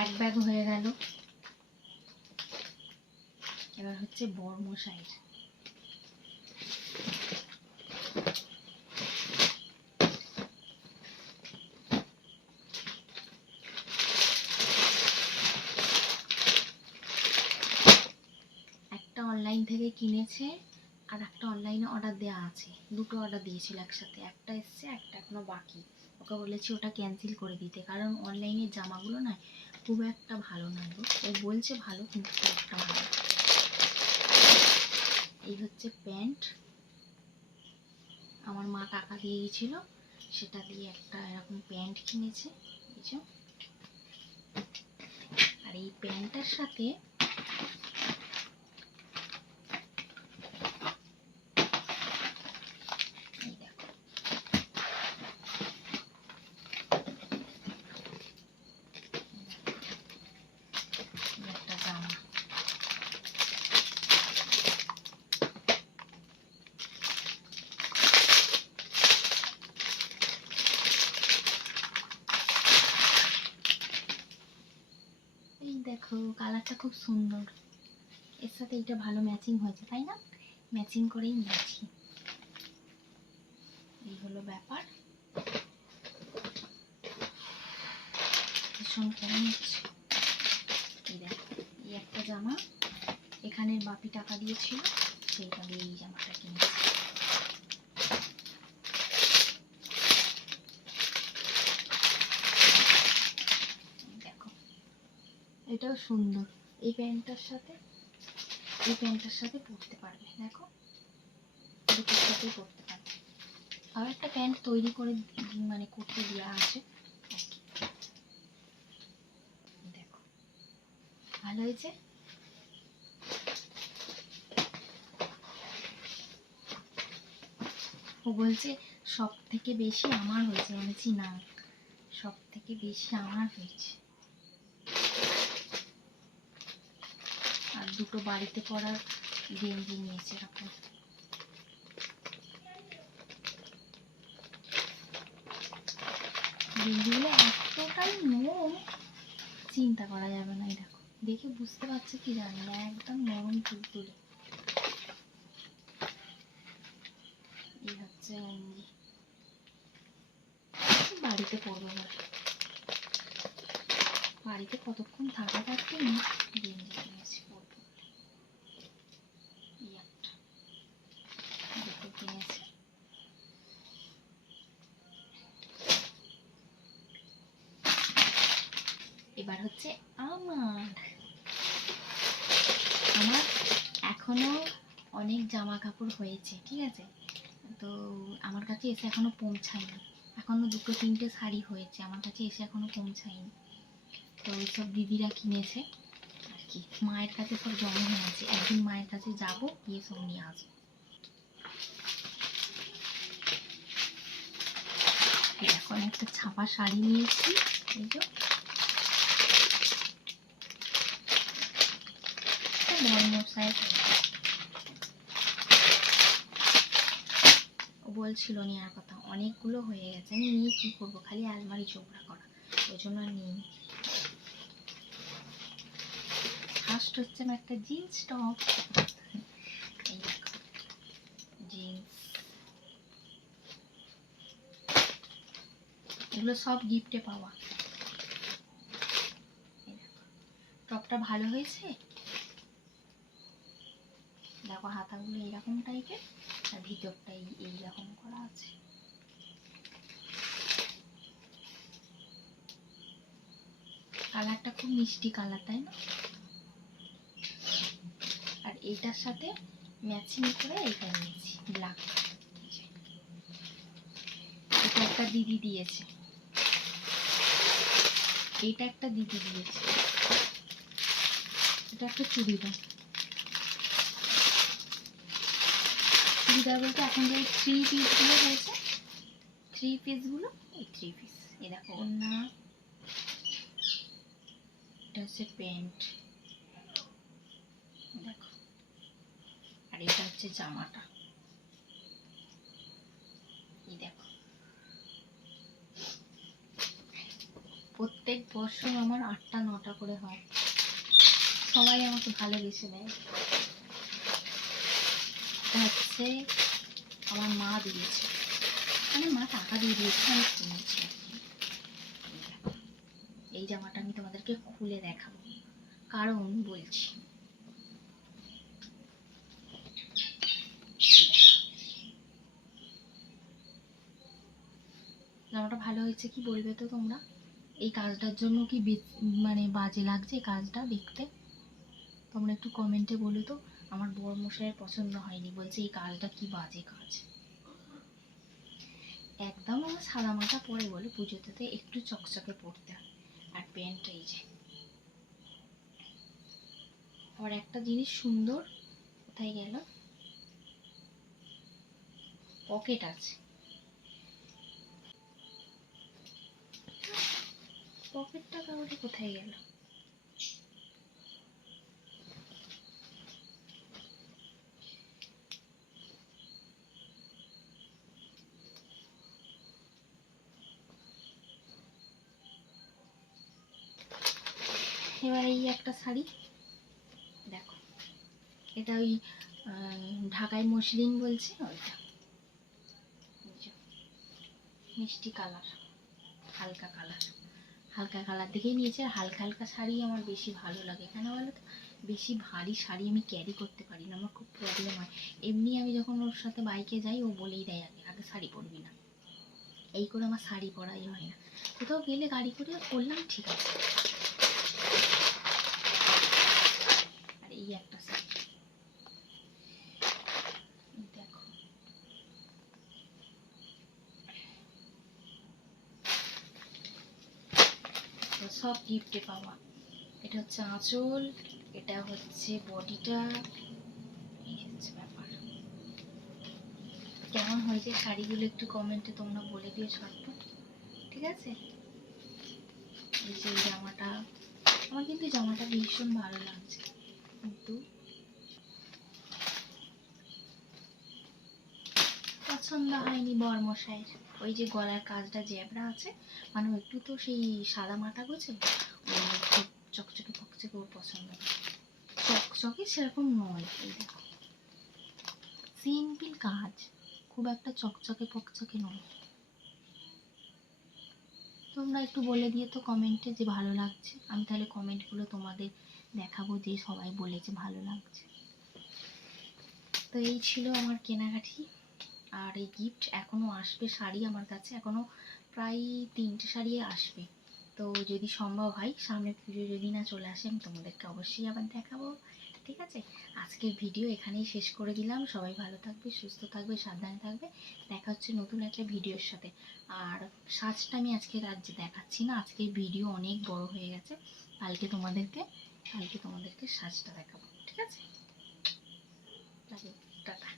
এক ব্যাগ হয়ে গেল। এবার হচ্ছে বড়মশাইয়ের। একটা অনলাইন থেকে কিনেছে আর একটা অনলাইনে অর্ডার দেওয়া আছে, দুটো অর্ডার দিয়েছিল একসাথে, একটা এসছে একটা এখনো বাকি। ওকে বলেছি ওটা ক্যান্সেল করে দিতে, কারণ অনলাইনের জামাগুলো না খুব একটা ভালো নয় গো। ও বলছে ভালো কিন্তু খুব একটা ভালো। এই হচ্ছে প্যান্ট, আমার মা টাকা দিয়ে গেছিল, সেটা দিয়ে একটা এরকম প্যান্ট কিনেছে। আর এই প্যান্টটার সাথে একটা জামা। এই দেখো কালারটা খুব সুন্দর, এর সাথে এটা ভালো ম্যাচিং হয়েছে, তাই না? ম্যাচিং করেই নিয়েছি। এই হলো ব্যাপার। ভীষণ কেমন হচ্ছে। এই দেখো এই একটা জামা, এখানের বাপি টাকা দিয়েছিল, সেইটা দিয়ে এই জামাটা কিনেছি। দেখো এটাও সুন্দর, এই প্যান্টটার সাথে পরতে পারবে। দেখো দুটোর সাথেই পরতে পারবে। আর একটা প্যান্ট তৈরি করে মানে করতে দেওয়া আছে। দেখো ভালো হয়েছে। ও বলছে সব থেকে বেশি আমার হয়েছে। আমি বলছি না, সব থেকে বেশি আমার হয়েছে। আর দুটো বাড়িতে পরার গেঞ্জি নিয়েছে এরকম। গেঞ্জিগুলো এতটাই নরম চিন্তা করা যাবে না। দেখো দেখে বুঝতে পারছো কি জানি না, একদম নরম তুলতুলে। এই হচ্ছে গেঞ্জি, বাড়িতে পরবো বলে। বাড়িতে কতক্ষণ থাকা থাকতে গেঞ্জি কিনেছি পরবো। এই একটা দুটো কিনেছি। এবার হচ্ছে আমার এখনো অনেক জামা কাপড় হয়েছে, ঠিক আছে, তো আমার কাছে এসে এখনো পৌঁছায়নি। এখনো দুটো তিনটে শাড়ি হয়েছে, আমার কাছে এসে এখনো পৌঁছায়নি। তো এইসব দিদিরা কিনেছে আর কি, মায়ের কাছে সব জমা হয়ে আছে। একদিন মায়ের কাছে যাবো, গিয়ে সব নিয়ে আসবো। এখন একটা ছাপা শাড়ি নিয়েছি, এই যে ও বলছিল নেওয়ার কথা, অনেকগুলো হয়ে গেছে। আমি নিয়ে কি করবো, খালি আলমারি চোখরা করা, ওই জন্য আর নিই। ফার্স্ট হচ্ছে আমার একটা জিন্স টপ, এই দেখো জিন্স, এগুলো সব গিফটে পাওয়া। টপটা ভালো হয়েছে, দেখো হাতাগুলো এইরকম টাইপের আর ভিতরটা এইরকম করা আছে। কালারটা খুব মিষ্টি কালার, তাই না? আর এইটার সাথে ম্যাচিং করে এইটা নিয়েছি ব্ল্যাক। এটা একটা দিদি দিয়েছে, এইটা একটা দিদি দিয়েছে। এটা একটা চুড়িদার। চুড়িদার বলতে এখন যে 3 পিসগুলো হয়েছে, 3 পিসগুলো, এই 3 পিস। এই দেখো ওড়না, এটা হচ্ছে প্যান্ট, দেখো, আর এটা হচ্ছে জামাটা। এই দেখো প্রত্যেক প্রত্যেক বছর আমার 8টা 9টা করে হয়। সবাই আমাকে ভালোবেসে দেয়। এটা হচ্ছে আমার মা দিয়েছে, মানে মা টাকা দিয়ে দিয়েছে, আমি কিনেছি। এই জামাটা আমি তোমাদেরকে খুলে দেখাবো, কারণ বলছি জামাটা ভালো হয়েছে কি বলবে তো তোমরা? এই কাজটার জন্য কি মানে বাজে লাগছে এই কাজটা দেখতে? তোমরা একটু কমেন্টে বলো তো। আমার বড় মশাইয়ের পছন্দ হয়নি, বলছে এই কাজটা কি বাজে কাজ। একদম আমার সাদা মাটা পরে বলে পুজোতে একটু চকচকে পড়তে হয়। আর প্যান্ট এই যে, আর একটা জিনিস সুন্দর, কোথায় গেল, পকেট আছে। পকেটটা তাহলে কোথায় গেল? এবার এই একটা শাড়ি দেখো, এটা ওই ঢাকাই মসলিন বলছে, ওইটা মিষ্টি কালার, হালকা কালার, হালকা কালার দেখেই নিয়েছি। আর হালকা হালকা শাড়ি আমার বেশি ভালো লাগে, কেন বলো তো? বেশি ভারী শাড়ি আমি ক্যারি করতে পারি না, আমার খুব প্রবলেম হয়। এমনি আমি যখন ওর সাথে বাইকে যাই, ও বলেই দেয় আগে আগে শাড়ি পরবি না, এই করে আমার শাড়ি পরাই হয় না। কোথাও গেলে গাড়ি করে করলাম ঠিক আছে। আর এই একটা শাড়ি দেখো, সব গিফটে পাওয়া। এটা হচ্ছে আঁচল, এটা হচ্ছে বডিটা, এই হচ্ছে ব্যাপার। কেমন হয়েছে শাড়িগুলো একটু কমেন্টে তোমরা বলে দিও ঝটপট, ঠিক আছে? এই যে জামাটা, আমার কিন্তু জামাটা ভীষণ ভালো লাগছে, কিন্তু পছন্দ হয়নি বরমশাইয়ের। ওই যে গলার কাজটা জ্যাবরা আছে, মানে একটু তো সেই সাদা মাটা গোছে, একটু চকচকে ফকচকে ওর পছন্দ না। চকচকে সেরকম নয়, এই দেখো সিম্পল কাজ, খুব একটা চকচকে ফকচকে নয়। তোমরা একটু বলে দিয়ে তো কমেন্টে যে ভালো লাগছে, আমি তাহলে কমেন্টগুলো তোমাদের দেখাবো যে সবাই বলেছে ভালো লাগছে। তো এই ছিল আমার কেনাকাটি আর এই গিফট। এখনও আসবে শাড়ি আমার কাছে, এখনও প্রায় 3টে শাড়ি আসবে। তো যদি সম্ভব হয় সামনের পুজো যদি না চলে আসে, আমি তোমাদেরকে অবশ্যই আবার দেখাবো, ঠিক আছে? আজকের ভিডিও এখানেই শেষ করে দিলাম। সবাই ভালো থাকবে, সুস্থ থাকবে, সাবধানে থাকবে। দেখা হচ্ছে নতুন একটা ভিডিওর সাথে। আর সাজটা আমি আজকে রাজ্যে দেখাচ্ছি না, আজকের ভিডিও অনেক বড় হয়ে গেছে। কালকে তোমাদেরকে সাজটা দেখাবো, ঠিক আছে? টাটা।